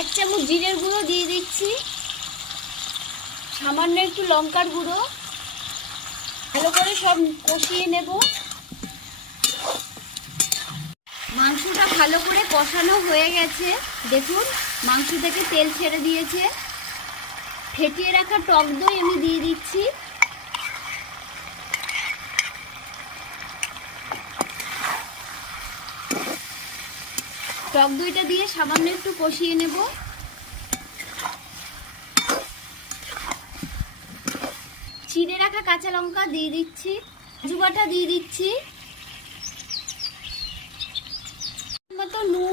1 চামচ জিরের গুঁড়ো দিয়ে দিচ্ছি, সামান্য একটু লঙ্কার গুঁড়ো। ভালো করে সব কষিয়ে নেব। মাংসটা ভালো করে কষানো হয়ে গেছে, দেখুন মাংস থেকে তেল ছেড়ে দিয়েছে। ফেটিয়ে রাখা টক দই আমি দিয়ে দিচ্ছি। টক দইটা দিয়ে সামান্য একটু কষিয়ে নেব। চিড়ে রাখা কাঁচা লঙ্কা দিয়ে দিচ্ছি, কাজু বাটা দিয়ে দিচ্ছি, মতো নুন